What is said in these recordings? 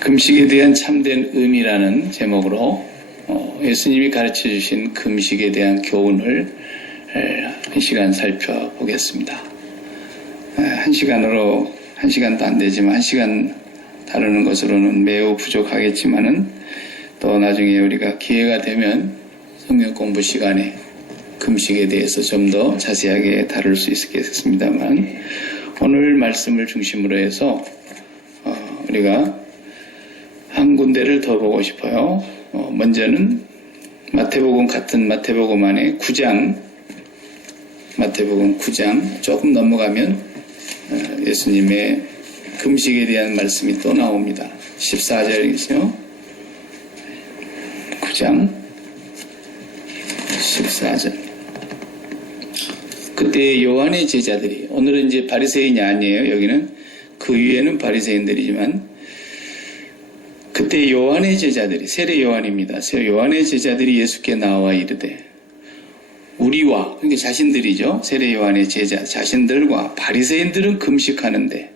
금식에 대한 참된 의미라는 제목으로 예수님이 가르쳐 주신 금식에 대한 교훈을 한 시간 살펴보겠습니다. 한 시간도 안 되지만 한 시간 다루는 것으로는 매우 부족하겠지만은 또 나중에 우리가 기회가 되면 성경 공부 시간에 금식에 대해서 좀 더 자세하게 다룰 수 있겠습니다만 오늘 말씀을 중심으로 해서 우리가 한 군데를 더 보고 싶어요. 먼저는 마태복음 같은 마태복음 안에 9장, 마태복음 9장 조금 넘어가면 예수님의 금식에 대한 말씀이 또 나옵니다. 14절이죠. 9장 14절. 그때 요한의 제자들이, 오늘은 이제 바리새인이 아니에요. 여기는 그 위에는 바리새인들이지만 그때 요한의 제자들이, 세례 요한입니다. 요한의 제자들이 예수께 나와 이르되 우리와, 그러니까 자신들이죠. 세례 요한의 제자 자신들과 바리새인들은 금식하는데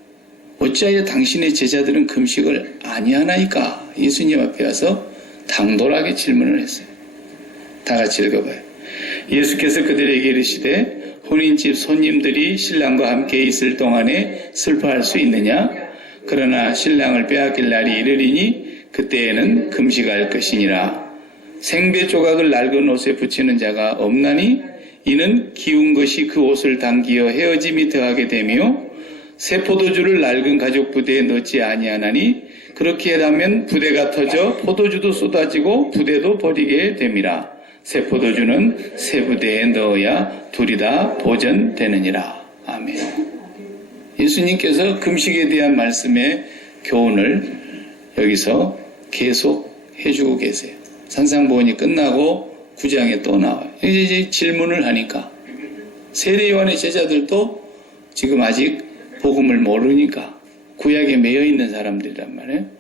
어찌하여 당신의 제자들은 금식을 아니하나이까? 예수님 앞에 와서 당돌하게 질문을 했어요. 다 같이 읽어봐요. 예수께서 그들에게 이르시되 혼인집 손님들이 신랑과 함께 있을 동안에 슬퍼할 수 있느냐? 그러나 신랑을 빼앗길 날이 이르리니 그때에는 금식할 것이니라. 생배 조각을 낡은 옷에 붙이는 자가 없나니 이는 기운 것이 그 옷을 당기어 헤어짐이 더하게 되며 새 포도주를 낡은 가죽 부대에 넣지 아니하나니 그렇게 하면 부대가 터져 포도주도 쏟아지고 부대도 버리게 됨이라. 새 포도주는 새 부대에 넣어야 둘이 다 보존되느니라. 아멘. 예수님께서 금식에 대한 말씀의 교훈을 여기서 계속 해주고 계세요. 산상보훈이 끝나고 9장에 또 나와요. 이제 질문을 하니까 세례 요한의 제자들도 지금 아직 복음을 모르니까 구약에 매여 있는 사람들이란 말이에요.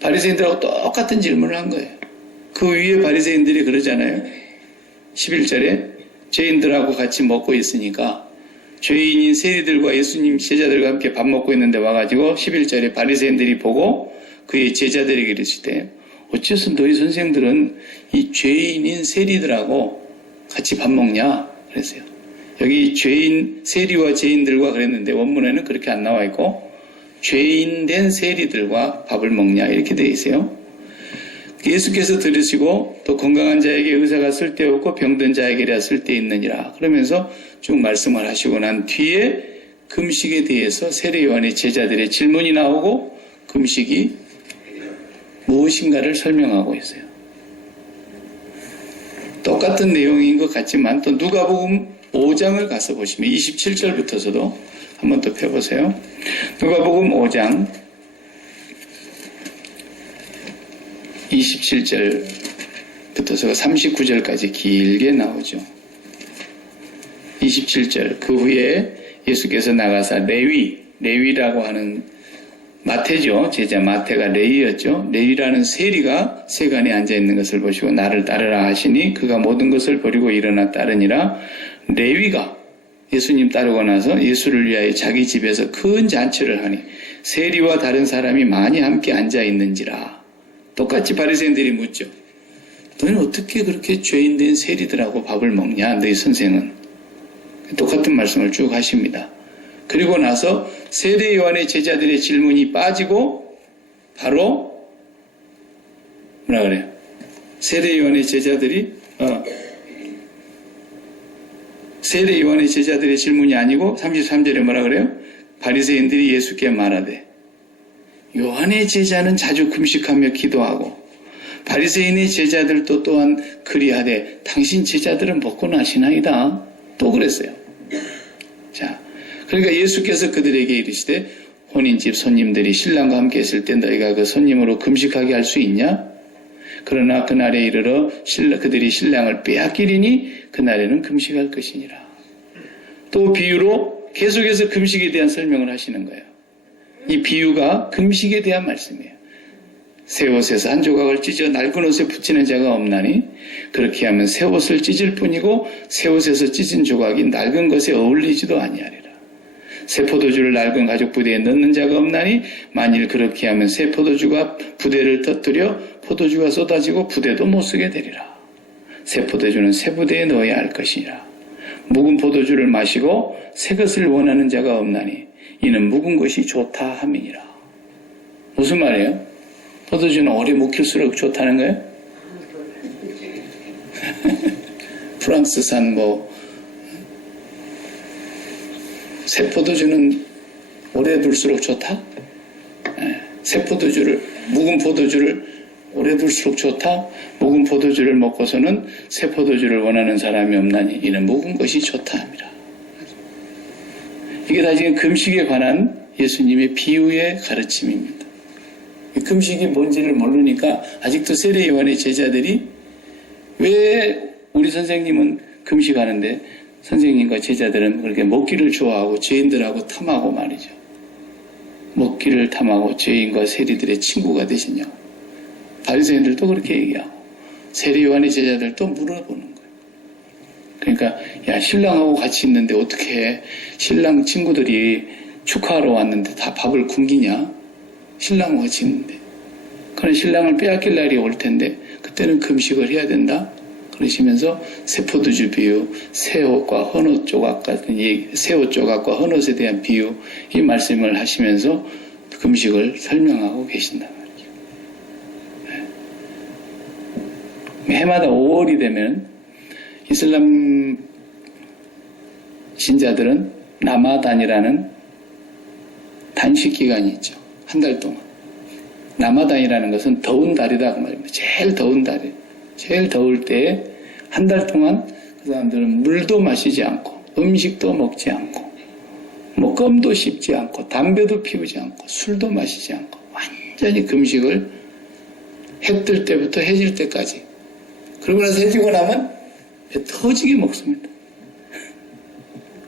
바리새인들하고 똑같은 질문을 한 거예요. 그 위에 바리새인들이 그러잖아요. 11절에 죄인들하고 같이 먹고 있으니까 죄인인 세리들과 예수님 제자들과 함께 밥 먹고 있는데 와가지고 11절에 바리새인들이 보고 그의 제자들에게 이르시되 어째서 너희 선생들은 이 죄인인 세리들하고 같이 밥 먹냐? 그랬어요. 여기 죄인, 세리와 죄인들과 그랬는데 원문에는 그렇게 안 나와 있고 죄인된 세리들과 밥을 먹냐? 이렇게 되어 있어요. 예수께서 들으시고 또 건강한 자에게 의사가 쓸데없고 병든 자에게라 쓸데있느니라. 그러면서 쭉 말씀을 하시고 난 뒤에 금식에 대해서 세례 요한의 제자들의 질문이 나오고 금식이 무엇인가를 설명하고 있어요. 똑같은 내용인 것 같지만 또 누가복음 5장을 가서 보시면 27절부터서도 한번 더 펴보세요. 누가복음 5장 27절부터서 39절까지 길게 나오죠. 27절, 그 후에 예수께서 나가사 레위라고 하는 마태죠. 제자 마태가 레위였죠. 레위라는 세리가 세간에 앉아있는 것을 보시고 나를 따르라 하시니 그가 모든 것을 버리고 일어나 따르니라. 레위가 예수님 따르고 나서 예수를 위하여 자기 집에서 큰 잔치를 하니 세리와 다른 사람이 많이 함께 앉아있는지라. 똑같이 바리새인들이 묻죠. 너는 어떻게 그렇게 죄인된 세리들하고 밥을 먹냐? 너희 선생은. 똑같은 말씀을 쭉 하십니다. 그리고 나서 세례 요한의 제자들의 질문이 빠지고 바로 뭐라 그래요? 세례 요한의 제자들의 질문이 아니고 33절에 뭐라 그래요? 바리새인들이 예수께 말하되 요한의 제자는 자주 금식하며 기도하고 바리새인의 제자들도 또한 그리하되 당신 제자들은 먹고 나시나이다. 또 그랬어요. 자, 그러니까 예수께서 그들에게 이르시되 혼인집 손님들이 신랑과 함께 있을 때 너희가 그 손님으로 금식하게 할 수 있냐? 그러나 그날에 이르러 그들이 신랑을 빼앗기리니 그날에는 금식할 것이니라. 또 비유로 계속해서 금식에 대한 설명을 하시는 거예요. 이 비유가 금식에 대한 말씀이에요. 새 옷에서 한 조각을 찢어 낡은 옷에 붙이는 자가 없나니 그렇게 하면 새 옷을 찢을 뿐이고 새 옷에서 찢은 조각이 낡은 것에 어울리지도 아니하리라. 새 포도주를 낡은 가죽 부대에 넣는 자가 없나니 만일 그렇게 하면 새 포도주가 부대를 터뜨려 포도주가 쏟아지고 부대도 못 쓰게 되리라. 새 포도주는 새 부대에 넣어야 할 것이니라. 묵은 포도주를 마시고 새 것을 원하는 자가 없나니 이는 묵은 것이 좋다 함이니라. 무슨 말이에요? 포도주는 오래 묵힐수록 좋다는 거예요? 프랑스산 새 포도주는 오래 둘수록 좋다? 새 포도주를, 묵은 포도주를 오래 둘수록 좋다? 묵은 포도주를 먹고서는 새 포도주를 원하는 사람이 없나니 이는 묵은 것이 좋다 합니다. 이게 다 지금 금식에 관한 예수님의 비유의 가르침입니다. 금식이 뭔지를 모르니까 아직도 세례 요한의 제자들이 왜 우리 선생님은 금식하는데 선생님과 제자들은 그렇게 먹기를 좋아하고 죄인들하고 탐하고 말이죠. 먹기를 탐하고 죄인과 세리들의 친구가 되시냐고. 바리새인들도 그렇게 얘기하고 세례 요한의 제자들도 물어보는 거예요. 그러니까 야, 신랑하고 같이 있는데 어떻게 신랑 친구들이 축하하러 왔는데 다 밥을 굶기냐? 신랑하고 같이 있는데. 그런 신랑을 빼앗길 날이 올 텐데 그때는 금식을 해야 된다. 그러시면서 새 포도주 비유, 새 옷과 헌옷 조각 같은 얘기, 새 옷 조각과 헌옷에 대한 비유, 이 말씀을 하시면서 금식을 설명하고 계신단 말이죠. 해마다 5월이 되면 이슬람 신자들은 라마단이라는 단식 기간이 있죠. 한 달 동안. 라마단이라는 것은 더운 달이다 그 말입니다. 제일 더운 달이에요. 제일 더울 때에 한 달 동안 그 사람들은 물도 마시지 않고 음식도 먹지 않고 껌도 씹지 않고 담배도 피우지 않고 술도 마시지 않고 완전히 금식을 해 뜰 때부터 해질 때까지. 그러고 나서 해지고 나면 배 터지게 먹습니다.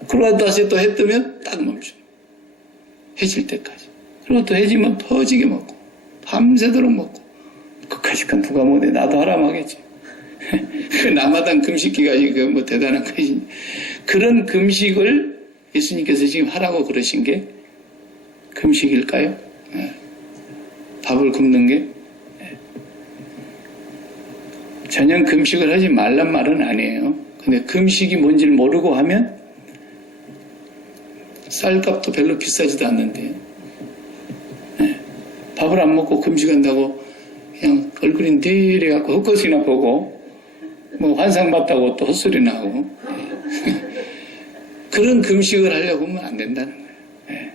그러고 다시 또 해 뜨면 딱 멈춰요. 해질 때까지. 그리고 또 해지면 터지게 먹고 밤새도록 먹고 그까짓 건 누가 못해. 나도 하라면 하겠지. 그 라마단 금식기가 이거 대단한 것이지. 그런 금식을 예수님께서 지금 하라고 그러신 게 금식일까요? 밥을 굶는 게? 전혀 금식을 하지 말란 말은 아니에요. 근데 금식이 뭔지를 모르고 하면 쌀값도 별로 비싸지도 않는데 밥을 안 먹고 금식한다고 그냥 얼굴이 내려갖고 헛것이나 보고 환상 봤다고 또 헛소리나 하고 그런 금식을 하려고 하면 안 된다는 거예요.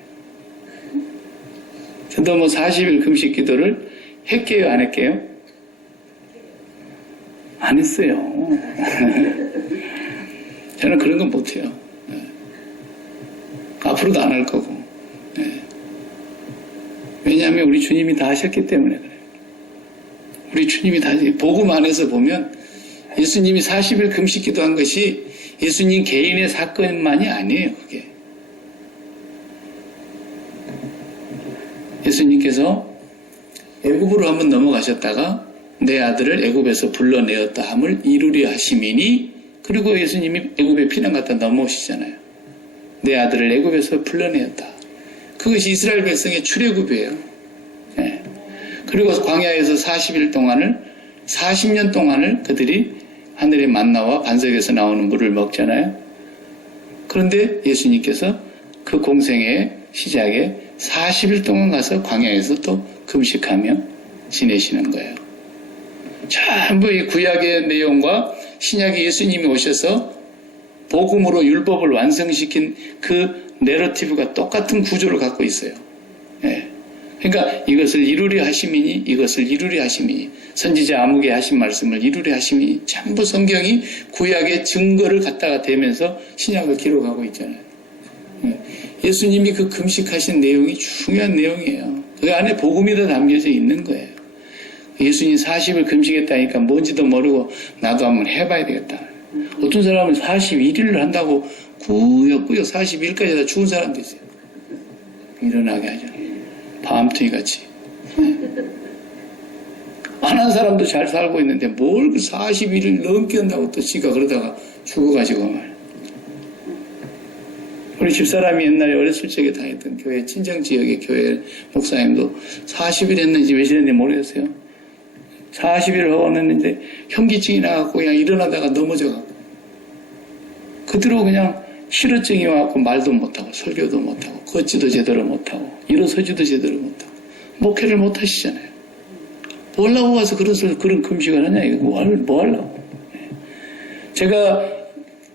저도 40일 금식 기도를 했게요, 안 했게요? 안 했어요. 저는 그런 건 못해요. 앞으로도 안 할 거고. 왜냐하면 우리 주님이 다 하셨기 때문에 그래요. 우리 주님이 다 복음 안에서 보면 예수님이 40일 금식 기도한 것이 예수님 개인의 사건만이 아니에요. 그게 예수님께서 애굽으로 한번 넘어가셨다가 내 아들을 애굽에서 불러내었다 함을 이루려 하심이니, 그리고 예수님이 애굽에 피난 갔다 넘어오시잖아요. 내 아들을 애굽에서 불러내었다. 그것이 이스라엘 백성의 출애굽이에요. 네. 그리고 광야에서 40년 동안을 그들이 하늘의 만나와 반석에서 나오는 물을 먹잖아요. 그런데 예수님께서 그 공생의 시작에 40일 동안 가서 광야에서 또 금식하며 지내시는 거예요. 전부 이 구약의 내용과 신약의 예수님이 오셔서 복음으로 율법을 완성시킨 그 내러티브가 똑같은 구조를 갖고 있어요. 예. 그러니까 이것을 이루려 하심이니, 이것을 이루려 하심이니, 선지자 아무개 하신 말씀을 이루려 하심이니, 전부 성경이 구약의 증거를 갖다가 대면서 신약을 기록하고 있잖아요. 예. 예수님이 그 금식하신 내용이 중요한 내용이에요. 그 안에 복음이 다 담겨져 있는 거예요. 예수님 40일 금식했다니까 뭔지도 모르고 나도 한번 해봐야 되겠다. 어떤 사람은 41일을 한다고 꾸역꾸역 41일까지 다 죽은 사람도 있어요. 일어나게 하죠. 밤투이 같이. 안 한 사람도 잘 살고 있는데 뭘 그 41일 넘게 한다고 또 지가 그러다가 죽어가지고 말. 우리 집사람이 옛날에 어렸을 적에 다녔던 교회, 친정 지역의 교회 목사님도 40일 했는지 몇일 했는지 모르겠어요. 40일을 하고 왔는데 현기증이 나갖고 그냥 일어나다가 넘어져갖고 그대로 그냥 실어증이 와갖고 말도 못하고 설교도 못하고 걷지도 제대로 못하고 일어서지도 제대로 못하고 목회를 못하시잖아요. 뭐 하려고 와서 그런 금식을 하냐 이거 뭐 하려고. 제가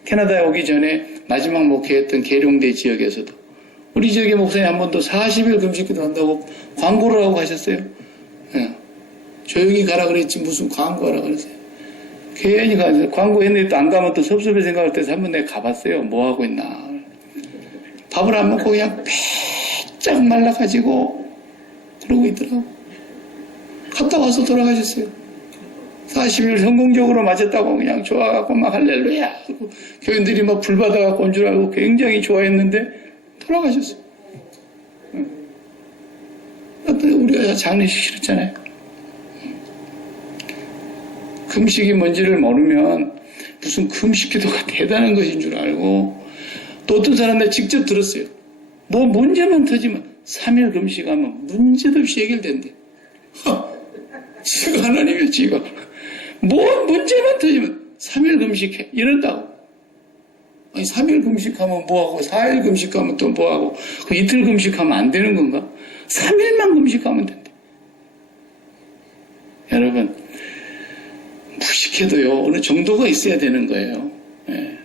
캐나다에 오기 전에 마지막 목회했던 계룡대 지역에서도 우리 지역의 목사님 한 번도 40일 금식기도 한다고 광고를 하고 가셨어요. 예. 조용히 가라 그랬지 무슨 광고하라 그랬어요. 괜히 가서 광고했는데 또 안 가면 또 섭섭해 생각할 때서 한번 내가 가봤어요. 뭐 하고 있나. 밥을 안 먹고 그냥 빼짝 말라가지고 그러고 있더라고. 갔다 와서 돌아가셨어요. 40일 성공적으로 맞았다고 그냥 좋아갖고 막 할렐루야. 교인들이 막 불 받아갖고 온 줄 알고 굉장히 좋아했는데 돌아가셨어요. 우리가 장례식 치렀잖아요. 금식이 뭔지를 모르면 무슨 금식 기도가 대단한 것인 줄 알고 또 어떤 사람들 직접 들었어요. 뭐 문제만 터지면 3일 금식하면 문제도 없이 해결된대. 지가 하나님이야 지가. 뭐 문제만 터지면 3일 금식해 이런다고. 아니 3일 금식하면 뭐하고 4일 금식하면 또 뭐하고 그 이틀 금식하면 안 되는 건가? 3일만 금식하면 된대. 여러분 무식해도요 어느 정도가 있어야 되는 거예요. 예.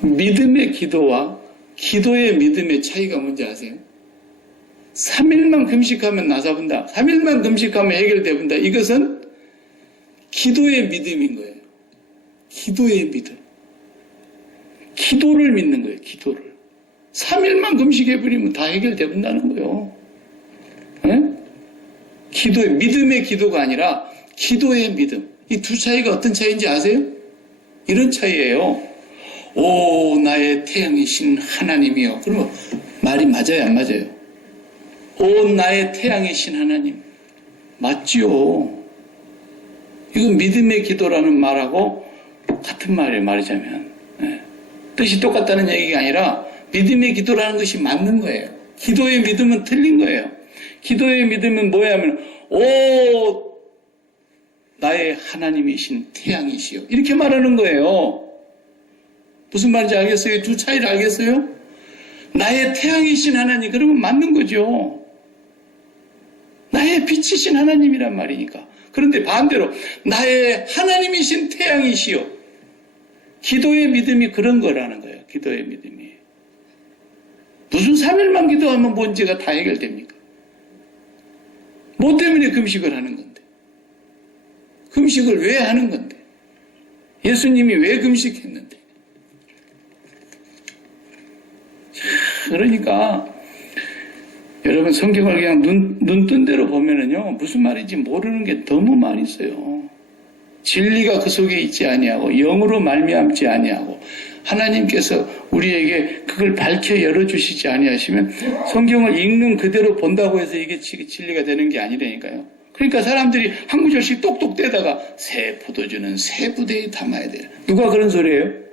믿음의 기도와 기도의 믿음의 차이가 뭔지 아세요? 3일만 금식하면 나사본다. 3일만 금식하면 해결돼본다. 이것은 기도의 믿음인 거예요. 기도의 믿음. 기도를 믿는 거예요. 기도를. 3일만 금식해버리면 다 해결돼본다는 거예요. 네? 기도의 믿음의 기도가 아니라 기도의 믿음. 이 두 차이가 어떤 차이인지 아세요? 이런 차이예요. 오 나의 태양이신 하나님이요. 그러면 말이 맞아요 안 맞아요? 오 나의 태양이신 하나님. 맞지요. 이건 믿음의 기도라는 말하고 같은 말이에요. 말하자면. 네. 뜻이 똑같다는 얘기가 아니라 믿음의 기도라는 것이 맞는 거예요. 기도의 믿음은 틀린 거예요. 기도의 믿음은 뭐야 하면 오 나의 하나님이신 태양이시여 이렇게 말하는 거예요. 무슨 말인지 알겠어요? 두 차이를 알겠어요? 나의 태양이신 하나님 그러면 맞는 거죠. 나의 빛이신 하나님이란 말이니까. 그런데 반대로 나의 하나님이신 태양이시여 기도의 믿음이 그런 거라는 거예요. 기도의 믿음이. 무슨 3일만 기도하면 문제가 다 해결됩니까? 뭐 때문에 금식을 하는 건데? 금식을 왜 하는 건데? 예수님이 왜 금식했는데? 그러니까 여러분 성경을 그냥 눈 뜬 대로 보면은요 무슨 말인지 모르는 게 너무 많이 있어요. 진리가 그 속에 있지 아니하고 영으로 말미암지 아니하고 하나님께서 우리에게 그걸 밝혀 열어주시지 아니하시면 성경을 읽는 그대로 본다고 해서 이게 진리가 되는 게 아니라니까요. 그러니까 사람들이 한 구절씩 똑똑 떼다가 새 포도주는 새 부대에 담아야 돼요. 누가 그런 소리예요?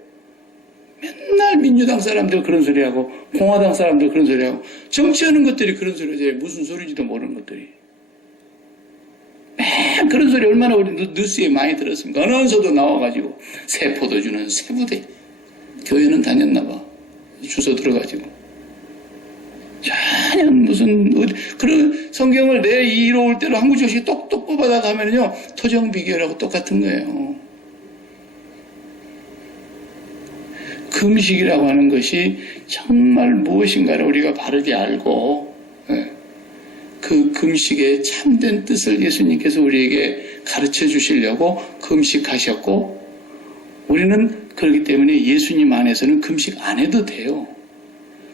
맨날 민주당 사람들 그런 소리하고 공화당 사람들 그런 소리하고 정치하는 것들이 그런 소리죠. 무슨 소리인지도 모르는 것들이. 맨 그런 소리 얼마나 우리 뉴스에 많이 들었습니까? 어느서도 나와가지고 새 포도주는 새 부대. 교회는 다녔나 봐. 주소 들어가지고. 전혀 무슨 그런 성경을 내 이로울 대로 한 구절씩 똑똑 뽑아다 가면요 토정 비교하고 똑같은 거예요. 금식이라고 하는 것이 정말 무엇인가를 우리가 바르게 알고 그 금식의 참된 뜻을 예수님께서 우리에게 가르쳐 주시려고 금식하셨고 우리는 그렇기 때문에 예수님 안에서는 금식 안 해도 돼요.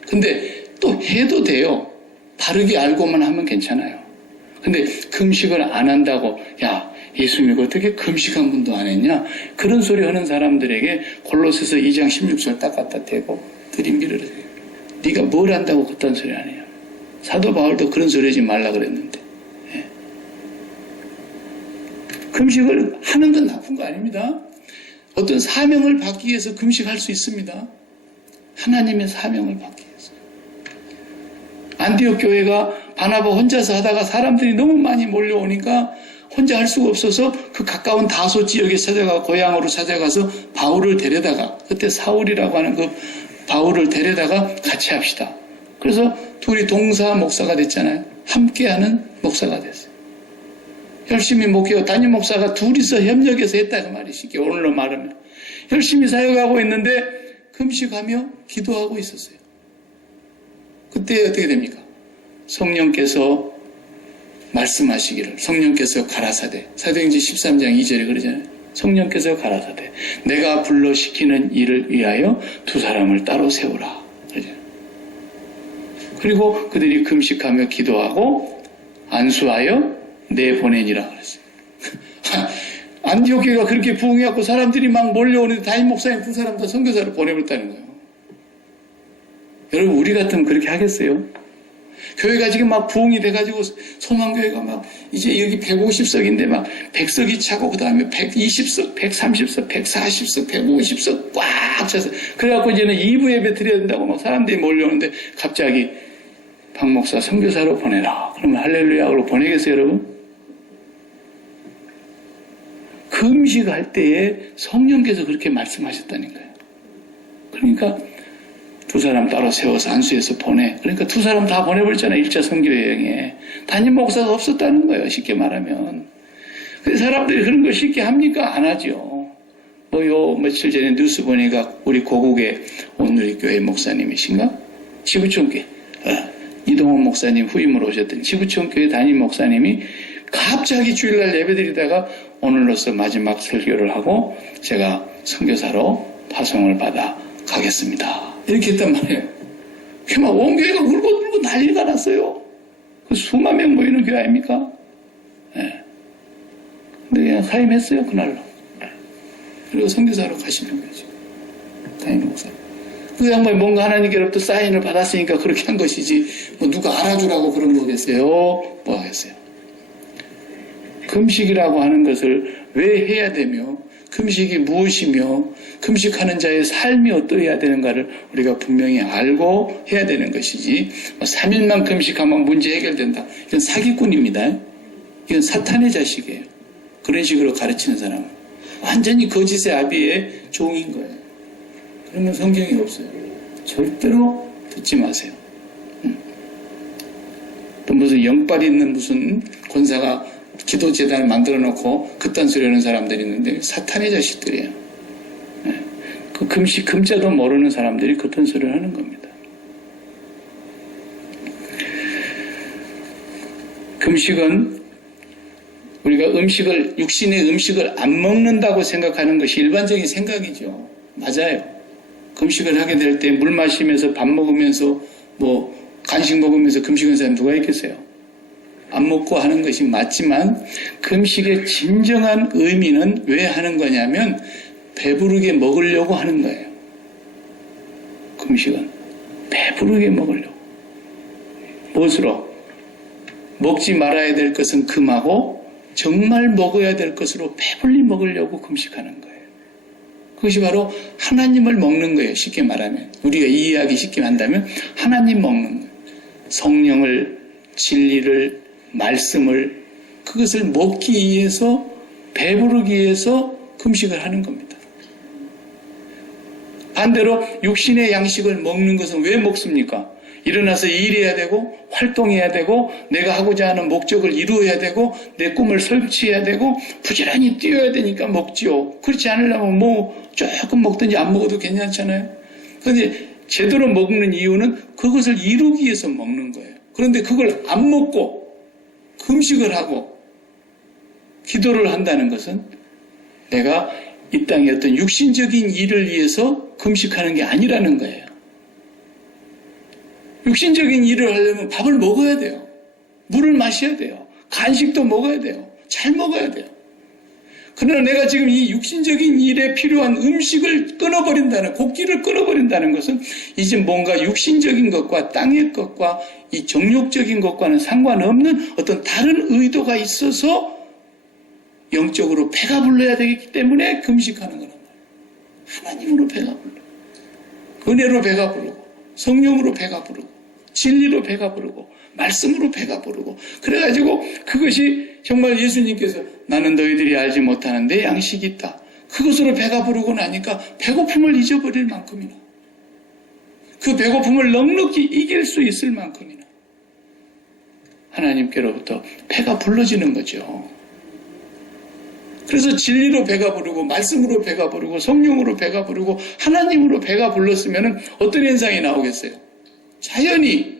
근데 또 해도 돼요. 바르게 알고만 하면 괜찮아요. 근데 금식을 안 한다고 야 예수님이 어떻게 금식 한 번도 안 했냐? 그런 소리 하는 사람들에게 골로새서 2장 16절 딱 갖다 대고 들이밀으래. 네가 뭘 한다고 그딴 소리 안 해요. 사도 바울도 그런 소리 하지 말라 그랬는데. 예. 금식을 하는 건 나쁜 거 아닙니다. 어떤 사명을 받기 위해서 금식할 수 있습니다. 하나님의 사명을 받기 위해서. 안디옥 교회가 바나바 혼자서 하다가 사람들이 너무 많이 몰려오니까 혼자 할 수가 없어서 그 가까운 다소 지역에 찾아가 고향으로 찾아가서 바울을 데려다가 그때 사울이라고 하는 그 바울을 데려다가 같이 합시다. 그래서 둘이 동사 목사가 됐잖아요. 함께하는 목사가 됐어요. 열심히 목회하고 담임 목사가 둘이서 협력해서 했다 그 말이 쉽게 오늘로 말하면 열심히 사역하고 있는데 금식하며 기도하고 있었어요. 그때 어떻게 됩니까? 성령께서 말씀하시기를 성령께서 가라사대 사도행전 13장 2절에 그러잖아요. 성령께서 가라사대 내가 불러 시키는 일을 위하여 두 사람을 따로 세우라. 그러잖아요. 그리고 그들이 금식하며 기도하고 안수하여 내보내니라 그랬어요. 안디옥 교회가 그렇게 부흥해갖고 사람들이 막 몰려오는데 담임 목사님 두 사람 다 선교사를 보내버렸다는 거예요. 여러분 우리 같으면 그렇게 하겠어요? 교회가 지금 막 부흥이 돼가지고 소망교회가 막 이제 여기 150석인데 막 100석이 차고 그 다음에 120석, 130석, 140석, 150석 꽉 차서 그래갖고 이제는 2부 예배 드려야 된다고 막 사람들이 몰려오는데 갑자기 박 목사 선교사로 보내라. 그러면 할렐루야로 보내겠어요 여러분? 금식할 때에 성령께서 그렇게 말씀하셨다는 거예요. 그러니까 두 사람 따로 세워서 안수해서 보내. 그러니까 두 사람 다 보내버렸잖아요. 1차 선교여행에. 담임 목사가 없었다는 거예요. 쉽게 말하면. 근데 사람들이 그런 걸 쉽게 합니까? 안 하죠. 며칠 전에 뉴스 보니까 우리 고국의 오늘의 교회 목사님이신가? 지구촌교회. 이동원 목사님 후임으로 오셨던 지구촌교회 담임 목사님이 갑자기 주일날 예배드리다가 오늘로서 마지막 설교를 하고 제가 선교사로 파송을 받아 가겠습니다. 이렇게 했단 말이에요. 막 온 교회가 울고 난리가 났어요. 그 수만 명 모이는 교회 아닙니까? 네. 근데 그냥 사임했어요, 그날로. 그리고 선교사로 가시는 거죠. 담임 목사. 그 양반이 뭔가 하나님께로부터 사인을 받았으니까 그렇게 한 것이지, 뭐 누가 알아주라고 그런 거겠어요? 뭐 하겠어요? 금식이라고 하는 것을 왜 해야 되며, 금식이 무엇이며 금식하는 자의 삶이 어떠해야 되는가를 우리가 분명히 알고 해야 되는 것이지 3일만 금식하면 문제 해결된다. 이건 사기꾼입니다. 이건 사탄의 자식이에요. 그런 식으로 가르치는 사람은 완전히 거짓의 아비의 종인 거예요. 그러면 성경이 없어요. 절대로 듣지 마세요. 또 무슨 영빨 있는 무슨 권사가 기도재단을 만들어 놓고 그딴 소리 하는 사람들이 있는데 사탄의 자식들이에요. 그 금식, 금자도 모르는 사람들이 그딴 소리를 하는 겁니다. 금식은 우리가 육신의 음식을 안 먹는다고 생각하는 것이 일반적인 생각이죠. 맞아요. 금식을 하게 될 때 물 마시면서 밥 먹으면서 뭐 간식 먹으면서 금식하는 사람 누가 있겠어요? 안 먹고 하는 것이 맞지만 금식의 진정한 의미는 왜 하는 거냐면 배부르게 먹으려고 하는 거예요. 금식은 배부르게 먹으려고. 무엇으로? 먹지 말아야 될 것은 금하고 정말 먹어야 될 것으로 배불리 먹으려고 금식하는 거예요. 그것이 바로 하나님을 먹는 거예요. 쉽게 말하면. 우리가 이해하기 쉽게 한다면 하나님 먹는 거예요. 성령을, 진리를, 말씀을 그것을 먹기 위해서 배부르기 위해서 금식을 하는 겁니다. 반대로 육신의 양식을 먹는 것은 왜 먹습니까? 일어나서 일해야 되고 활동해야 되고 내가 하고자 하는 목적을 이루어야 되고 내 꿈을 설치해야 되고 부지런히 뛰어야 되니까 먹지요. 그렇지 않으려면 뭐 조금 먹든지 안 먹어도 괜찮잖아요. 그런데 제대로 먹는 이유는 그것을 이루기 위해서 먹는 거예요. 그런데 그걸 안 먹고 금식을 하고 기도를 한다는 것은 내가 이 땅의 어떤 육신적인 일을 위해서 금식하는 게 아니라는 거예요. 육신적인 일을 하려면 밥을 먹어야 돼요. 물을 마셔야 돼요. 간식도 먹어야 돼요. 잘 먹어야 돼요. 그러나 내가 지금 이 육신적인 일에 필요한 음식을 끊어버린다는, 곡기를 끊어버린다는 것은 이제 뭔가 육신적인 것과 땅의 것과 이 정욕적인 것과는 상관없는 어떤 다른 의도가 있어서 영적으로 배가 불러야 되기 때문에 금식하는 거란 말이에요. 하나님으로 배가 불러. 은혜로 배가 부르고 성령으로 배가 부르고 진리로 배가 부르고 말씀으로 배가 부르고 그래가지고 그것이 정말 예수님께서 나는 너희들이 알지 못하는 내 양식이 있다. 그것으로 배가 부르고 나니까 배고픔을 잊어버릴 만큼이나 그 배고픔을 넉넉히 이길 수 있을 만큼이나 하나님께로부터 배가 불러지는 거죠. 그래서 진리로 배가 부르고 말씀으로 배가 부르고 성령으로 배가 부르고 하나님으로 배가 불렀으면 어떤 현상이 나오겠어요? 자연히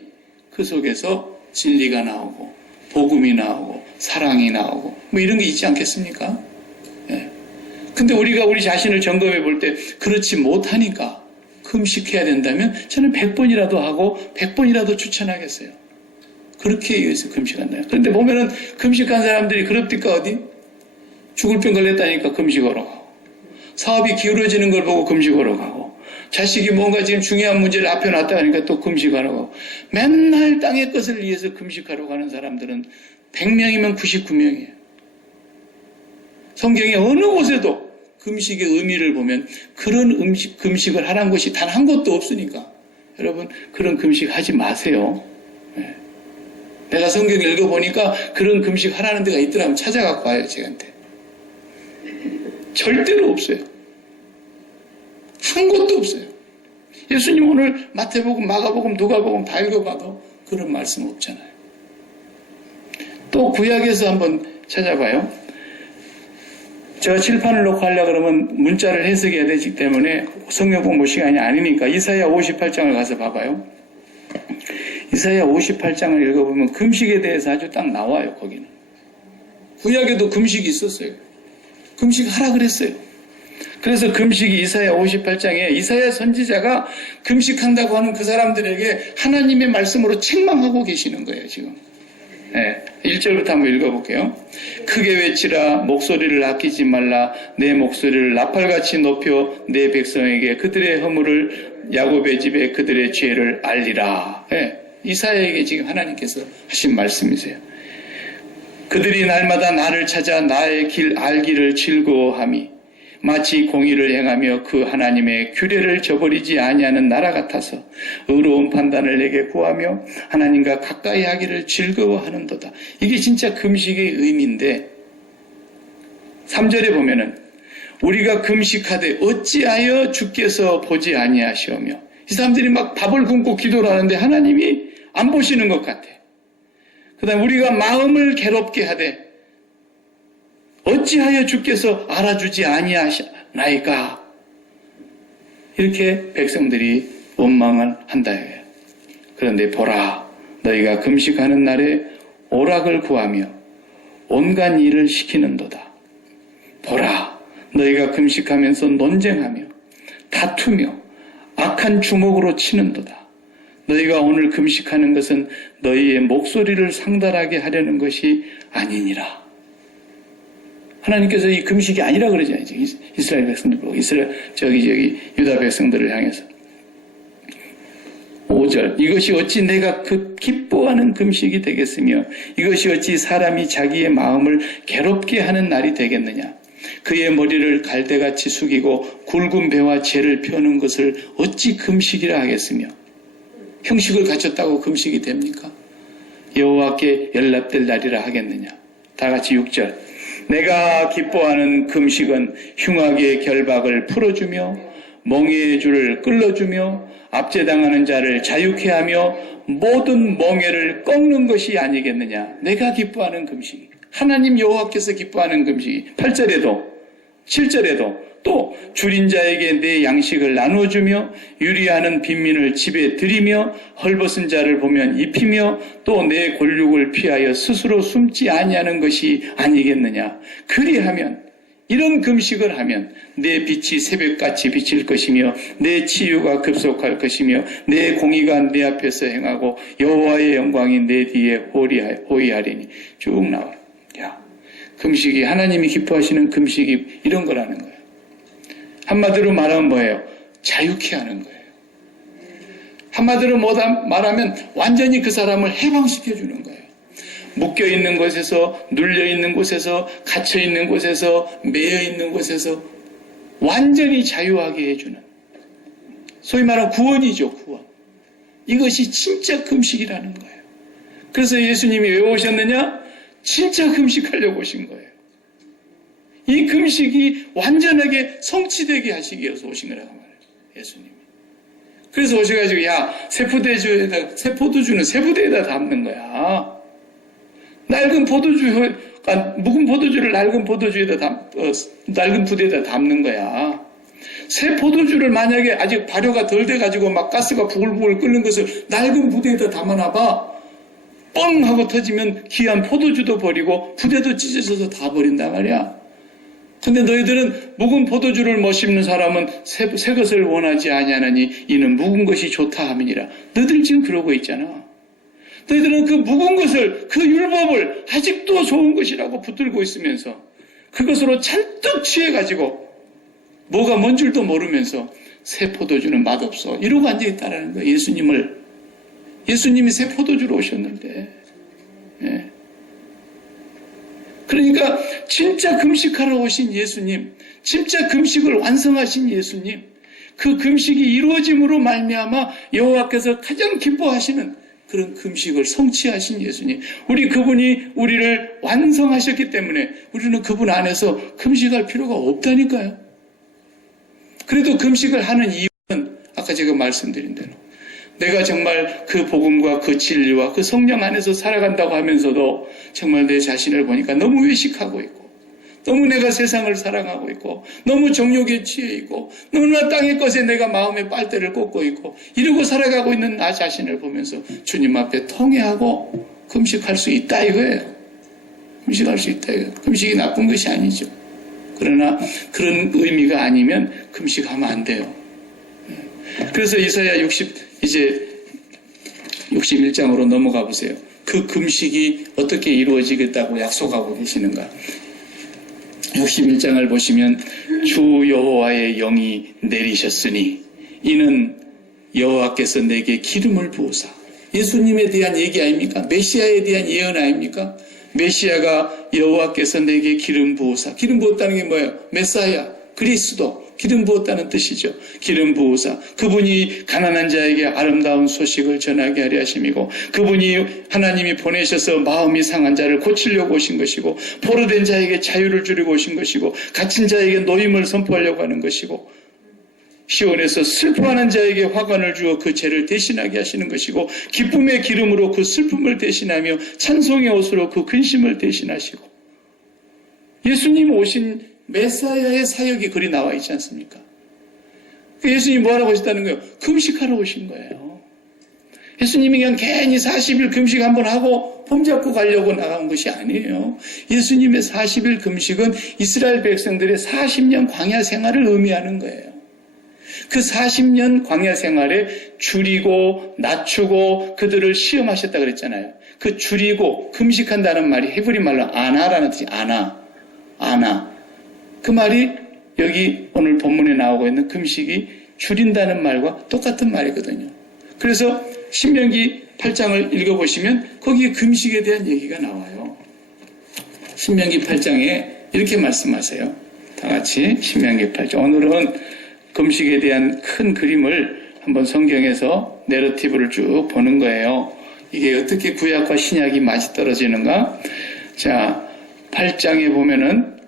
그 속에서 진리가 나오고 복음이 나오고 사랑이 나오고 뭐 이런 게 있지 않겠습니까? 예. 근데 우리가 우리 자신을 점검해 볼 때 그렇지 못하니까 금식해야 된다면 저는 100번이라도 하고 100번이라도 추천하겠어요. 그렇게 위해서 금식한다. 그런데 보면은 금식한 사람들이 그럽니까 어디? 죽을 병 걸렸다니까 금식하러 가고 사업이 기울어지는 걸 보고 금식하러 가고 자식이 뭔가 지금 중요한 문제를 앞에 놨다 하니까 또 금식하러 가고 맨날 땅의 것을 위해서 금식하러 가는 사람들은 100명이면 99명이에요. 성경의 어느 곳에도 금식의 의미를 보면 그런 금식을 하라는 것이 단 한 곳도 없으니까 여러분 그런 금식 하지 마세요. 네. 내가 성경 읽어보니까 그런 금식 하라는 데가 있더라면 찾아갖고 와요. 제한테 절대로 없어요. 한 곳도 없어요. 예수님 오늘 마태복음, 마가복음, 누가복음 다 읽어봐도 그런 말씀 없잖아요. 또 구약에서 한번 찾아봐요. 제가 칠판을 놓고 하려고 그러면 문자를 해석해야 되기 때문에 성경 공부 시간이 아니니까 이사야 58장을 가서 봐봐요. 이사야 58장을 읽어보면 금식에 대해서 아주 딱 나와요. 거기는. 구약에도 금식이 있었어요. 금식하라 그랬어요. 그래서 금식이 이사야 58장에 이사야 선지자가 금식한다고 하는 그 사람들에게 하나님의 말씀으로 책망하고 계시는 거예요. 지금. 네, 1절부터 한번 읽어볼게요. 크게 외치라 목소리를 아끼지 말라 내 목소리를 나팔같이 높여 내 백성에게 그들의 허물을 야곱의 집에 그들의 죄를 알리라. 네, 이사야에게 지금 하나님께서 하신 말씀이세요. 그들이 날마다 나를 찾아 나의 길 알기를 즐거워함이 마치 공의를 행하며 그 하나님의 규례를 저버리지 아니하는 나라 같아서 의로운 판단을 내게 구하며 하나님과 가까이 하기를 즐거워하는도다. 이게 진짜 금식의 의미인데 3절에 보면은 우리가 금식하되 어찌하여 주께서 보지 아니하시오며 이 사람들이 막 밥을 굶고 기도를 하는데 하나님이 안 보시는 것 같아. 그 다음에 우리가 마음을 괴롭게 하되 어찌하여 주께서 알아주지 아니하시나이까 이렇게 백성들이 원망을 한다. 그런데 보라 너희가 금식하는 날에 오락을 구하며 온갖 일을 시키는도다. 보라 너희가 금식하면서 논쟁하며 다투며 악한 주먹으로 치는도다. 너희가 오늘 금식하는 것은 너희의 목소리를 상달하게 하려는 것이 아니니라. 하나님께서 이 금식이 아니라 그러잖아요. 이스라엘 백성들 보고 유다 백성들을 향해서 5절 이것이 어찌 내가 기뻐하는 금식이 되겠으며 이것이 어찌 사람이 자기의 마음을 괴롭게 하는 날이 되겠느냐. 그의 머리를 갈대같이 숙이고 굵은 배와 죄를 펴는 것을 어찌 금식이라 하겠으며 형식을 갖췄다고 금식이 됩니까? 여호와께 연락될 날이라 하겠느냐. 다 같이 6절 내가 기뻐하는 금식은 흉악의 결박을 풀어주며 멍에의 줄을 끌어주며 압제당하는 자를 자유케 하며 모든 멍에를 꺾는 것이 아니겠느냐. 내가 기뻐하는 금식이 하나님 여호와께서 기뻐하는 금식이 8절에도 7절에도 또 줄인 자에게 내 양식을 나눠주며 유리하는 빈민을 집에 들이며 헐벗은 자를 보면 입히며 또 내 골육을 피하여 스스로 숨지 아니하는 것이 아니겠느냐. 그리하면 이런 금식을 하면 내 빛이 새벽같이 비칠 것이며 내 치유가 급속할 것이며 내 공의가 내 앞에서 행하고 여호와의 영광이 내 뒤에 호위하리니 쭉 나와요. 금식이 하나님이 기뻐하시는 금식이 이런 거라는 거예요. 한마디로 말하면 뭐예요? 자유케 하는 거예요. 한마디로 말하면 완전히 그 사람을 해방시켜 주는 거예요. 묶여 있는 곳에서, 눌려 있는 곳에서, 갇혀 있는 곳에서, 매여 있는 곳에서 완전히 자유하게 해주는 소위 말하는 구원이죠, 구원. 이것이 진짜 금식이라는 거예요. 그래서 예수님이 왜 오셨느냐? 진짜 금식하려고 오신 거예요. 이 금식이 완전하게 성취되게 하시기 위해서 오신 거라고 말해요. 예수님이. 그래서 오셔가지고 새 포도주는 새 부대에다 담는 거야. 낡은 포도주를 낡은 부대에다 담는 거야. 새 포도주를 만약에 아직 발효가 덜 돼가지고 막 가스가 부글부글 끓는 것을 낡은 부대에다 담아놔봐. 뻥 하고 터지면 귀한 포도주도 버리고 부대도 찢어져서 다 버린단 말이야. 근데 너희들은 묵은 포도주를 못 씹는 사람은 새 것을 원하지 아니하나니 이는 묵은 것이 좋다 함이니라. 너희들 지금 그러고 있잖아. 너희들은 그 묵은 것을, 그 율법을 아직도 좋은 것이라고 붙들고 있으면서 그것으로 찰떡 취해가지고 뭐가 뭔 줄도 모르면서 새 포도주는 맛없어 이러고 앉아있다라는 거예요. 예수님이 새 포도주로 오셨는데. 예. 그러니까 진짜 금식하러 오신 예수님, 진짜 금식을 완성하신 예수님, 그 금식이 이루어짐으로 말미암아 여호와께서 가장 기뻐하시는 그런 금식을 성취하신 예수님, 그분이 우리를 완성하셨기 때문에 우리는 그분 안에서 금식할 필요가 없다니까요. 그래도 금식을 하는 이유는 아까 제가 말씀드린 대로 내가 정말 그 복음과 그 진리와 그 성령 안에서 살아간다고 하면서도 정말 내 자신을 보니까 너무 외식하고 있고 너무 내가 세상을 사랑하고 있고 너무 정욕에 취해 있고 너무나 땅의 것에 내가 마음의 빨대를 꽂고 있고 이러고 살아가고 있는 나 자신을 보면서 주님 앞에 통회하고 금식할 수 있다 이거예요. 금식할 수 있다 이거예요. 금식이 나쁜 것이 아니죠. 그러나 그런 의미가 아니면 금식하면 안 돼요. 그래서 이사야 61장으로 넘어가 보세요. 그 금식이 어떻게 이루어지겠다고 약속하고 계시는가. 61장을 보시면 주 여호와의 영이 내리셨으니 이는 여호와께서 내게 기름을 부으사. 예수님에 대한 얘기 아닙니까? 메시아에 대한 예언 아닙니까? 메시아가 여호와께서 내게 기름 부으사. 기름 부었다는 게 뭐예요? 메사야, 그리스도. 기름 부었다는 뜻이죠. 기름 부으사. 그분이 가난한 자에게 아름다운 소식을 전하게 하려 하심이고 그분이 하나님이 보내셔서 마음이 상한 자를 고치려고 오신 것이고 포로된 자에게 자유를 주려고 오신 것이고 갇힌 자에게 노임을 선포하려고 하는 것이고 시온에서 슬퍼하는 자에게 화관을 주어 그 죄를 대신하게 하시는 것이고 기쁨의 기름으로 그 슬픔을 대신하며 찬송의 옷으로 그 근심을 대신하시고 예수님 오신 메사야의 사역이 그리 나와 있지 않습니까? 예수님이 뭐하라고 하셨다는 거예요? 금식하러 오신 거예요. 예수님이 그냥 괜히 40일 금식 한번 하고 폼 잡고 가려고 나간 것이 아니에요. 예수님의 40일 금식은 이스라엘 백성들의 40년 광야 생활을 의미하는 거예요. 그 40년 광야 생활에 줄이고 낮추고 그들을 시험하셨다 그랬잖아요. 그 줄이고 금식한다는 말이 헤브리 말로 아나라는 뜻이 아나. 그 말이 여기 오늘 본문에 나오고 있는 금식이 줄인다는 말과 똑같은 말이거든요. 그래서 신명기 8장을 읽어보시면 거기에 금식에 대한 얘기가 나와요. 신명기 8장에 이렇게 말씀하세요. 다 같이 신명기 8장. 오늘은 금식에 대한 큰 그림을 한번 성경에서 내러티브를 쭉 보는 거예요. 이게 어떻게 구약과 신약이 맛이 떨어지는가? 자, 8장에 보면은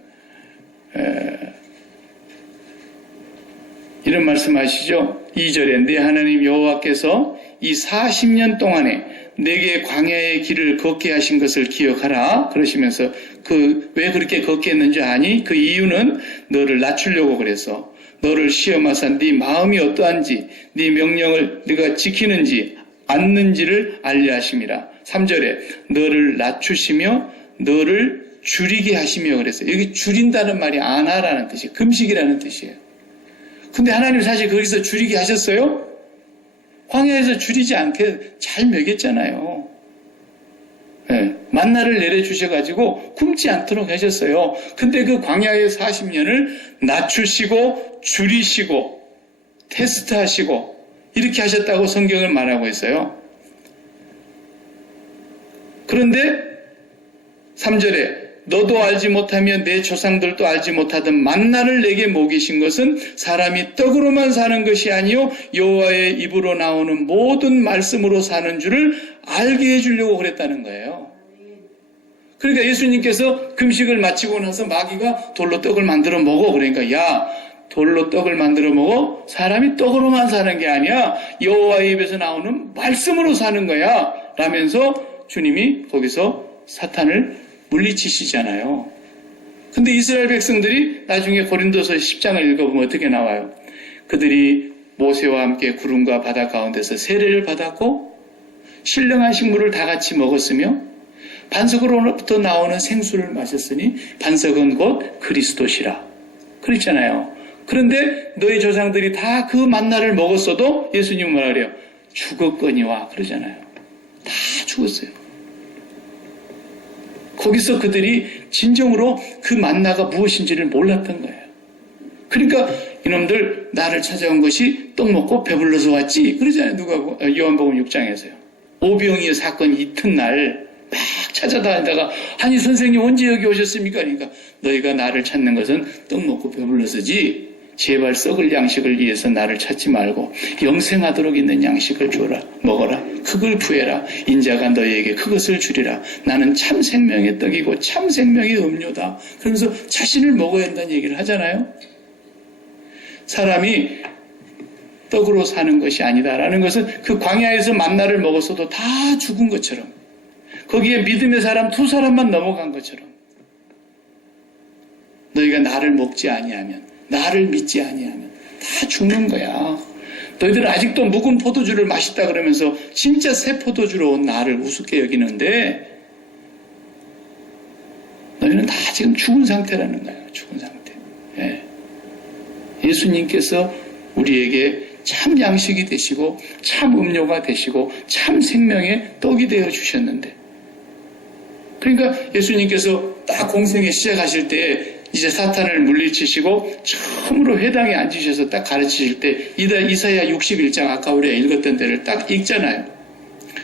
이런 말씀하시죠. 2절에 내 하나님 여호와께서 이 40년 동안에 내게 광야의 길을 걷게 하신 것을 기억하라 그러시면서 왜 그렇게 걷게 했는지 아니? 그 이유는 너를 낮추려고 그래서 너를 시험하사 네 마음이 어떠한지 네 명령을 네가 지키는지 않는지를 알려 하심이라. 3절에 너를 낮추시며 너를 줄이게 하시며 그랬어요. 여기 줄인다는 말이 안하라는 뜻이에요. 금식이라는 뜻이에요. 근데 하나님 사실 거기서 줄이게 하셨어요? 광야에서 줄이지 않게 잘 먹였잖아요. 네, 만나를 내려주셔가지고 굶지 않도록 하셨어요. 근데 그 광야의 40년을 낮추시고 줄이시고 테스트하시고 이렇게 하셨다고 성경을 말하고 있어요. 그런데 3절에 너도 알지 못하며 내 조상들도 알지 못하던 만나를 내게 먹이신 것은 사람이 떡으로만 사는 것이 아니요 여호와의 입으로 나오는 모든 말씀으로 사는 줄을 알게 해주려고 그랬다는 거예요. 그러니까 예수님께서 금식을 마치고 나서 마귀가 돌로 떡을 만들어 먹어. 그러니까 야, 돌로 떡을 만들어 먹어? 사람이 떡으로만 사는 게 아니야. 여호와의 입에서 나오는 말씀으로 사는 거야. 라면서 주님이 거기서 사탄을 물리치시잖아요. 근데 이스라엘 백성들이 나중에 고린도서 10장을 읽어보면 어떻게 나와요? 그들이 모세와 함께 구름과 바다 가운데서 세례를 받았고 신령한 식물을 다 같이 먹었으며 반석으로부터 나오는 생수를 마셨으니 반석은 곧 그리스도시라. 그랬잖아요. 그런데 너희 조상들이 다 그 만나를 먹었어도 예수님은 뭐라 그래요? 죽었거니와 그러잖아요. 다 죽었어요. 거기서 그들이 진정으로 그 만나가 무엇인지를 몰랐던 거예요. 그러니까 이놈들 나를 찾아온 것이 떡 먹고 배불러서 왔지 그러잖아요. 누가 요한복음 6장에서요. 오병이어 사건 이튿날 막 찾아다니다가 아니 선생님 언제 여기 오셨습니까? 그러니까 너희가 나를 찾는 것은 떡 먹고 배불러서지 제발 썩을 양식을 위해서 나를 찾지 말고 영생하도록 있는 양식을 줘라. 먹어라. 그걸 구해라. 인자가 너희에게 그것을 주리라. 나는 참 생명의 떡이고 참 생명의 음료다. 그러면서 자신을 먹어야 한다는 얘기를 하잖아요. 사람이 떡으로 사는 것이 아니다라는 것은 그 광야에서 만나를 먹었어도 다 죽은 것처럼 거기에 믿음의 사람 2사람만 넘어간 것처럼 너희가 나를 먹지 아니하면 나를 믿지 아니하면 다 죽는 거야. 너희들은 아직도 묵은 포도주를 마셨다 그러면서 진짜 새 포도주로 온 나를 우습게 여기는데 너희는 다 지금 죽은 상태라는 거예요. 죽은 상태. 예. 예수님께서 우리에게 참 양식이 되시고 참 음료가 되시고 참 생명의 떡이 되어 주셨는데 그러니까 예수님께서 딱 공생에 시작하실 때 이제 사탄을 물리치시고 처음으로 회당에 앉으셔서 딱 가르치실 때 이사야 61장 아까 우리가 읽었던 데를 딱 읽잖아요.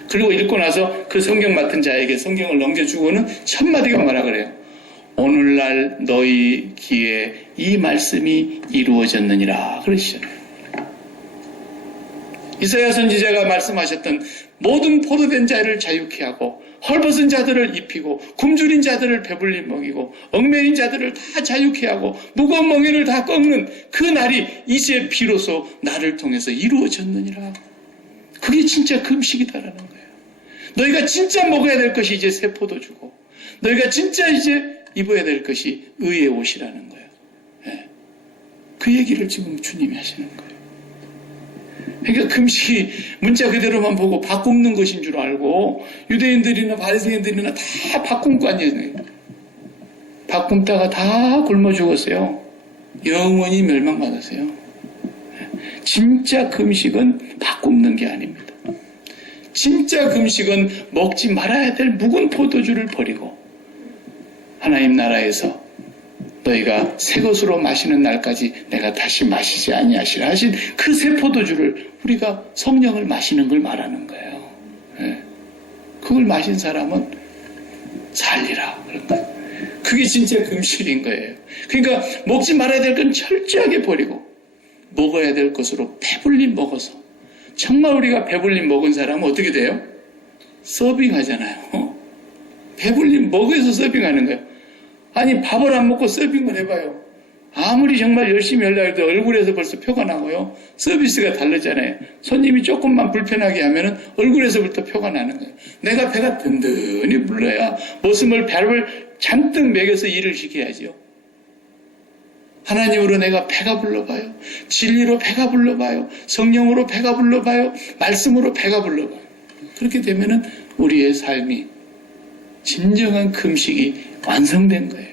그리고 읽고 나서 그 성경 맡은 자에게 성경을 넘겨주고는 첫 마디가 뭐라 그래요? 오늘날 너희 귀에 이 말씀이 이루어졌느니라 그러시잖아요. 이사야 선지자가 말씀하셨던 모든 포도된 자를 자유케 하고 헐벗은 자들을 입히고 굶주린 자들을 배불리 먹이고 얽매인 자들을 다 자유케 하고 무거운 멍에를 다 꺾는 그 날이 이제 비로소 나를 통해서 이루어졌느니라. 그게 진짜 금식이다라는 거예요. 너희가 진짜 먹어야 될 것이 이제 새 포도주고 너희가 진짜 이제 입어야 될 것이 의의 옷이라는 거예요. 네. 그 얘기를 지금 주님이 하시는 거예요. 그러니까 금식이 문자 그대로만 보고 밥 굶는 것인 줄 알고 유대인들이나 바리새인들이나 다 밥 굶고 앉아있는 거예요. 밥 굶다가 다 굶어 죽었어요. 영원히 멸망받았어요. 진짜 금식은 밥 굶는 게 아닙니다. 진짜 금식은 먹지 말아야 될 묵은 포도주를 버리고 하나님 나라에서 너희가 새 것으로 마시는 날까지 내가 다시 마시지 아니하시라 하신 그 새 포도주를 우리가 성령을 마시는 걸 말하는 거예요. 네. 그걸 마신 사람은 살리라 그런 거예요. 그게 진짜 금식인 거예요. 그러니까 먹지 말아야 될 건 철저하게 버리고 먹어야 될 것으로 배불리 먹어서 정말 우리가 배불리 먹은 사람은 어떻게 돼요? 서빙하잖아요. 배불리 먹어서 서빙하는 거예요. 아니 밥을 안 먹고 서빙을 해봐요. 아무리 정말 열심히 하려고 해도 얼굴에서 벌써 표가 나고요. 서비스가 다르잖아요. 손님이 조금만 불편하게 하면은 얼굴에서부터 표가 나는 거예요. 내가 배가 든든히 불러야 모습을 배를 잔뜩 먹여서 일을 시켜야지요. 하나님으로 내가 배가 불러봐요. 진리로 배가 불러봐요. 성령으로 배가 불러봐요. 말씀으로 배가 불러봐요. 그렇게 되면은 우리의 삶이 진정한 금식이 완성된 거예요.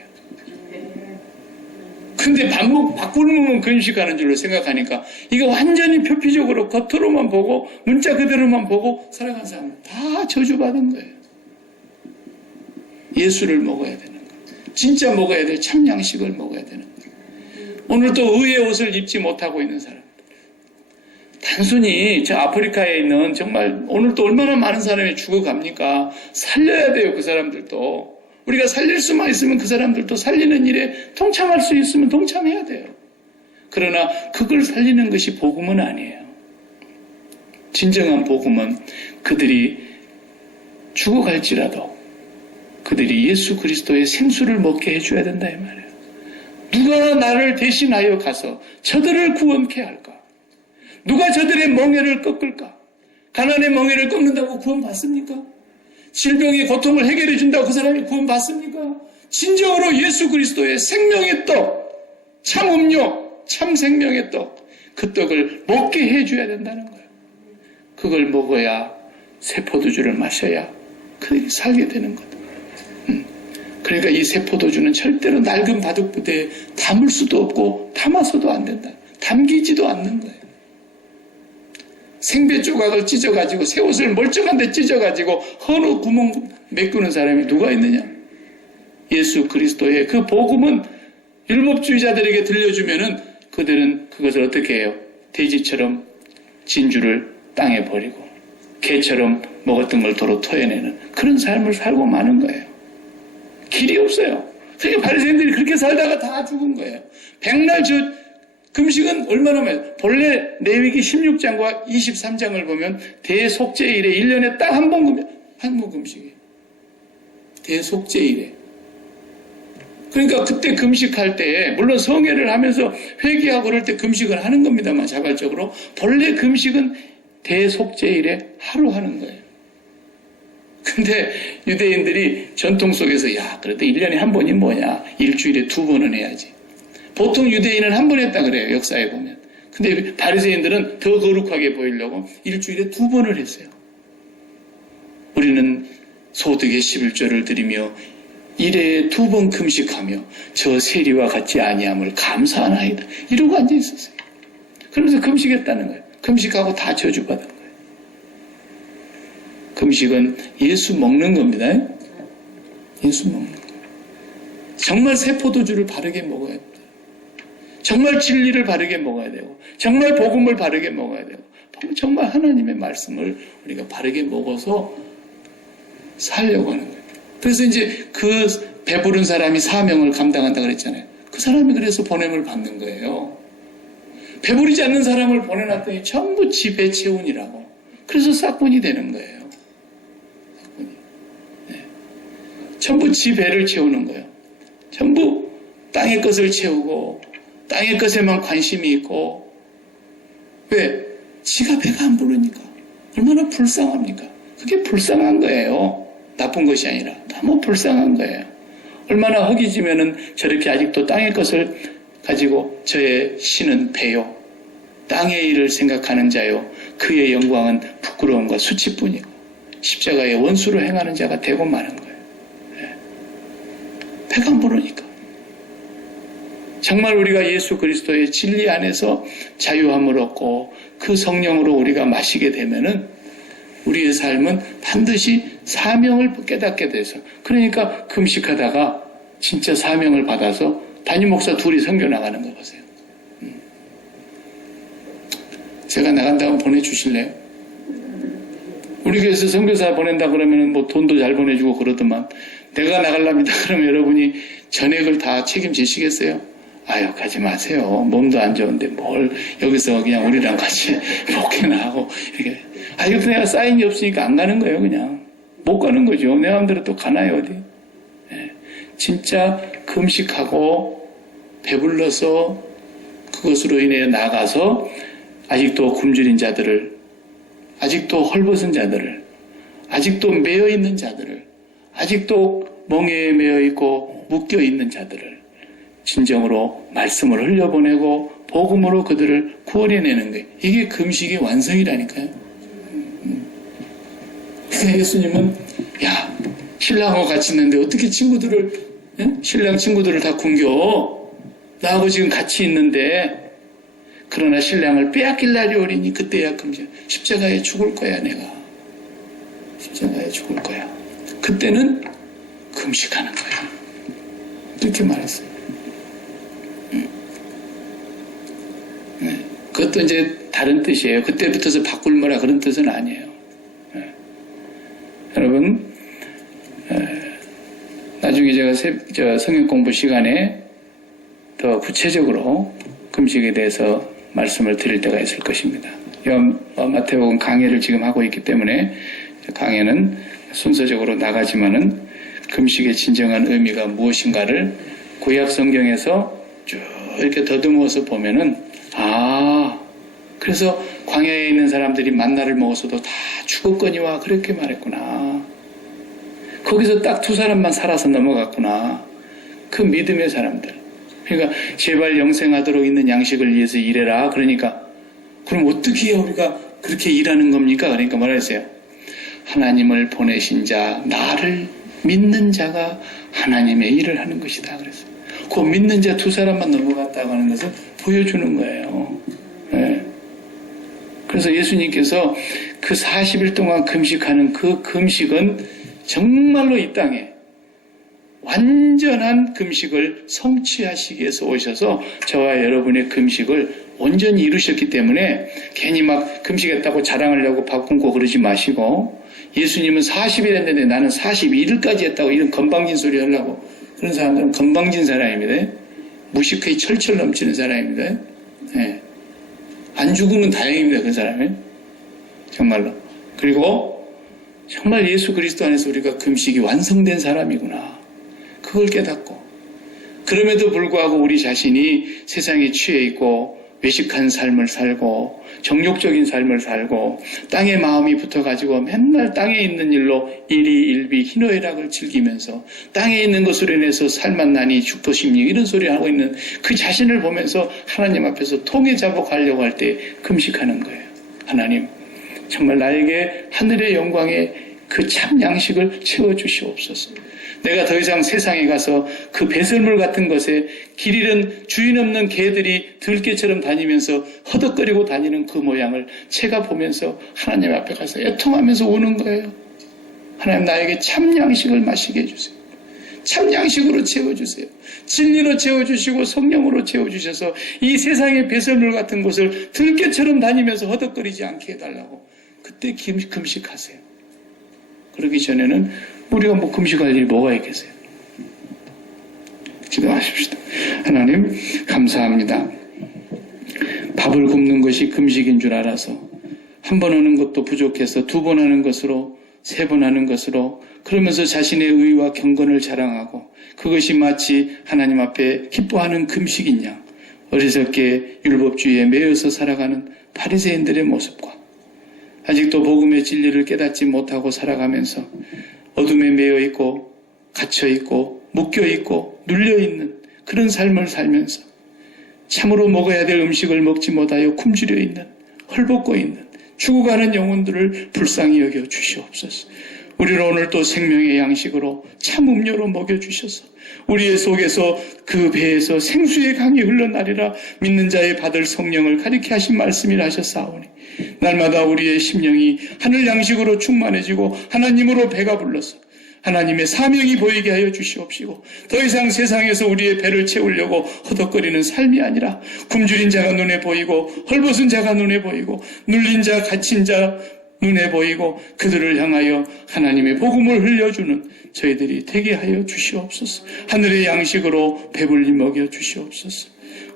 근데 밥 굶으면 금식하는 줄로 생각하니까 이거 완전히 표피적으로 겉으로만 보고 문자 그대로만 보고 살아간 사람 다 저주받은 거예요. 예수를 먹어야 되는 거예요. 진짜 먹어야 될 참 양식을 먹어야 되는 거예요. 오늘도 의의 옷을 입지 못하고 있는 사람들. 단순히 저 아프리카에 있는 정말 오늘도 얼마나 많은 사람이 죽어갑니까? 살려야 돼요. 그 사람들도. 우리가 살릴 수만 있으면 그 사람들도 살리는 일에 동참할 수 있으면 동참해야 돼요. 그러나 그걸 살리는 것이 복음은 아니에요. 진정한 복음은 그들이 죽어갈지라도 그들이 예수 그리스도의 생수를 먹게 해줘야 된다 이 말이에요. 누가 나를 대신하여 가서 저들을 구원케 할까? 누가 저들의 멍에를 꺾을까? 가난의 멍에를 꺾는다고 구원받습니까? 질병의 고통을 해결해 준다고 그 사람이 구원받습니까? 진정으로 예수 그리스도의 생명의 떡, 참 음료, 참 생명의 떡, 그 떡을 먹게 해줘야 된다는 거예요. 그걸 먹어야 새 포도주를 마셔야 그들이 살게 되는 거다. 그러니까 이 새 포도주는 절대로 낡은 바둑부대에 담을 수도 없고 담아서도 안 된다. 담기지도 않는 거예요. 생배 조각을 찢어가지고 새 옷을 멀쩡한 데 찢어가지고 헌옷 구멍 메꾸는 사람이 누가 있느냐? 예수 그리스도의 그 복음은 율법주의자들에게 들려주면은 그들은 그것을 어떻게 해요? 돼지처럼 진주를 땅에 버리고 개처럼 먹었던 걸 도로 토해내는 그런 삶을 살고 마는 거예요. 길이 없어요. 그러니까 바리새인들이 그렇게 살다가 다 죽은 거예요. 백날 금식은 얼마나 많아요? 본래 레위기 16장과 23장을 보면 대속죄일에 1년에 딱 한 번 금식이에요. 대속죄일에. 그러니까 그때 금식할 때 물론 성회를 하면서 회개하고 그럴 때 금식을 하는 겁니다만 자발적으로 본래 금식은 대속죄일에 하루 하는 거예요. 근데 유대인들이 전통 속에서 야 그래도 1년에 한 번이 뭐냐 일주일에 2번은 해야지. 보통 유대인은 한 번 했다 그래요. 역사에 보면. 근데 바리새인들은 더 거룩하게 보이려고 일주일에 2번을 했어요. 우리는 소득의 11조를 드리며 1회에 2번 금식하며 저 세리와 같지 아니함을 감사하나이다. 이러고 앉아 있었어요. 그러면서 금식했다는 거예요. 금식하고 다 저주받은 거예요. 금식은 예수 먹는 겁니다. 예수 먹는 거예요. 정말 새 포도주를 바르게 먹어야 돼요. 정말 진리를 바르게 먹어야 되고 정말 복음을 바르게 먹어야 되고 정말 하나님의 말씀을 우리가 바르게 먹어서 살려고 하는 거예요. 그래서 이제 그 배부른 사람이 사명을 감당한다 그랬잖아요. 그 사람이 그래서 보냄을 받는 거예요. 배부르지 않는 사람을 보내놨더니 전부 지 배 채운이라고. 그래서 싹군이 되는 거예요. 싹군이. 네. 전부 지 배를 채우는 거예요. 전부 땅의 것을 채우고 땅의 것에만 관심이 있고 왜? 지가 배가 안 부르니까. 얼마나 불쌍합니까? 그게 불쌍한 거예요. 나쁜 것이 아니라 너무 불쌍한 거예요. 얼마나 허기지면은 저렇게 아직도 땅의 것을 가지고 저의 신은 배요. 땅의 일을 생각하는 자요. 그의 영광은 부끄러움과 수치뿐이고 십자가의 원수로 행하는 자가 되고 마는 거예요. 네. 배가 안 부르니까. 정말 우리가 예수 그리스도의 진리 안에서 자유함을 얻고 그 성령으로 우리가 마시게 되면은 우리의 삶은 반드시 사명을 깨닫게 돼서 그러니까 금식하다가 진짜 사명을 받아서 담임 목사 둘이 선교 나가는 거 보세요. 제가 나간다고 보내주실래요? 우리 교회에서 선교사 보낸다 그러면 뭐 돈도 잘 보내주고 그러더만 내가 나가랍니다. 그러면 여러분이 전액을 다 책임지시겠어요? 아유 가지 마세요. 몸도 안 좋은데 뭘 여기서 그냥 우리랑 같이 목회나 하고 이렇게. 이것도 내가 사인이 없으니까 안 가는 거예요. 그냥 못 가는 거죠. 내 마음대로 또 가나요 어디. 네. 진짜 금식하고 배불러서 그것으로 인해 나가서 아직도 굶주린 자들을 아직도 헐벗은 자들을 아직도 매여있는 자들을 아직도 멍에에 매여있고 묶여있는 자들을 진정으로 말씀을 흘려보내고 복음으로 그들을 구원해내는 거예요. 이게 금식의 완성이라니까요. 그래서 예수님은 야 신랑하고 같이 있는데 어떻게 친구들을 신랑 친구들을 다 굶겨? 나하고 지금 같이 있는데 그러나 신랑을 빼앗길 날이 오리니 그때야 금식. 십자가에 죽을 거야 내가. 십자가에 죽을 거야. 그때는 금식하는 거야. 이렇게 말했어요. 네. 그것도 이제 다른 뜻이에요. 그때부터서 바꿀 그런 뜻은 아니에요. 네. 여러분 나중에 제가 성경 공부 시간에 더 구체적으로 금식에 대해서 말씀을 드릴 때가 있을 것입니다. 마태복음 강해를 지금 하고 있기 때문에 강해는 순서적으로 나가지만은 금식의 진정한 의미가 무엇인가를 구약 성경에서 쭉 이렇게 더듬어서 보면은 그래서 광야에 있는 사람들이 만나를 먹었어도 다 죽었거니와 그렇게 말했구나. 거기서 딱 2사람만 살아서 넘어갔구나. 그 믿음의 사람들. 그러니까 제발 영생하도록 있는 양식을 위해서 일해라. 그러니까 그럼 어떻게 해야 우리가 그렇게 일하는 겁니까? 그러니까 뭐라 했어요? 하나님을 보내신 자, 나를 믿는 자가 하나님의 일을 하는 것이다. 그랬어요. 그 믿는 자 2사람만 넘어갔다고 하는 것을 보여주는 거예요. 네. 그래서 예수님께서 그 40일 동안 금식하는 그 금식은 정말로 이 땅에 완전한 금식을 성취하시기 위해서 오셔서 저와 여러분의 금식을 온전히 이루셨기 때문에 괜히 막 금식했다고 자랑하려고 밥 굶고 그러지 마시고, 예수님은 40일 했는데 나는 42일까지 했다고 이런 건방진 소리 하려고 그런 사람들은 건방진 사람입니다. 무식하게 철철 넘치는 사람입니다. 네. 안 죽으면 다행입니다. 그 사람이 정말로. 그리고 정말 예수 그리스도 안에서 우리가 금식이 완성된 사람이구나, 그걸 깨닫고, 그럼에도 불구하고 우리 자신이 세상에 취해 있고 외식한 삶을 살고 정욕적인 삶을 살고 땅에 마음이 붙어가지고 맨날 땅에 있는 일로 일희일비 희노애락을 즐기면서 땅에 있는 것으로 인해서 살맛나니 죽도심리 이런 소리 하고 있는 그 자신을 보면서 하나님 앞에서 통회자복하려고 할 때 금식하는 거예요. 하나님, 정말 나에게 하늘의 영광의 그 참 양식을 채워주시옵소서. 내가 더 이상 세상에 가서 그 배설물 같은 것에 길 잃은 주인 없는 개들이 들개처럼 다니면서 허덕거리고 다니는 그 모양을 제가 보면서 하나님 앞에 가서 애통하면서 우는 거예요. 하나님, 나에게 참 양식을 마시게 해주세요. 참 양식으로 채워주세요. 진리로 채워주시고 성령으로 채워주셔서 이 세상의 배설물 같은 곳을 들개처럼 다니면서 허덕거리지 않게 해달라고 그때 금식하세요. 그러기 전에는 우리가 뭐 금식할 일이 뭐가 있겠어요? 기도하십시다. 하나님, 감사합니다. 밥을 굶는 것이 금식인 줄 알아서 한 번 하는 것도 부족해서 2번 하는 것으로 3번 하는 것으로 그러면서 자신의 의와 경건을 자랑하고 그것이 마치 하나님 앞에 기뻐하는 금식인 양 어리석게 율법주의에 매여서 살아가는 바리새인들의 모습과 아직도 복음의 진리를 깨닫지 못하고 살아가면서 어둠에 매여 있고 갇혀 있고 묶여 있고 눌려 있는 그런 삶을 살면서 참으로 먹어야 될 음식을 먹지 못하여 굶주려 있는 헐벗고 있는 죽어가는 영혼들을 불쌍히 여겨 주시옵소서. 우리를 오늘 또 생명의 양식으로 참 음료로 먹여주셔서 우리의 속에서 그 배에서 생수의 강이 흘러나리라 믿는 자의 받을 성령을 가리켜 하신 말씀이라 하셨사오니 날마다 우리의 심령이 하늘 양식으로 충만해지고 하나님으로 배가 불러서 하나님의 사명이 보이게 하여 주시옵시고 더 이상 세상에서 우리의 배를 채우려고 허덕거리는 삶이 아니라 굶주린 자가 눈에 보이고 헐벗은 자가 눈에 보이고 눌린 자 갇힌 자 눈에 보이고 그들을 향하여 하나님의 복음을 흘려주는 저희들이 되게 하여 주시옵소서. 하늘의 양식으로 배불리 먹여 주시옵소서.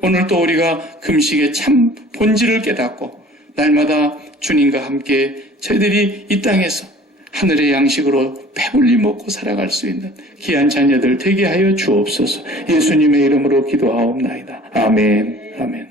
오늘 또 우리가 금식의 참 본질을 깨닫고 날마다 주님과 함께 저희들이 이 땅에서 하늘의 양식으로 배불리 먹고 살아갈 수 있는 귀한 자녀들 되게 하여 주옵소서. 예수님의 이름으로 기도하옵나이다. 아멘. 아멘.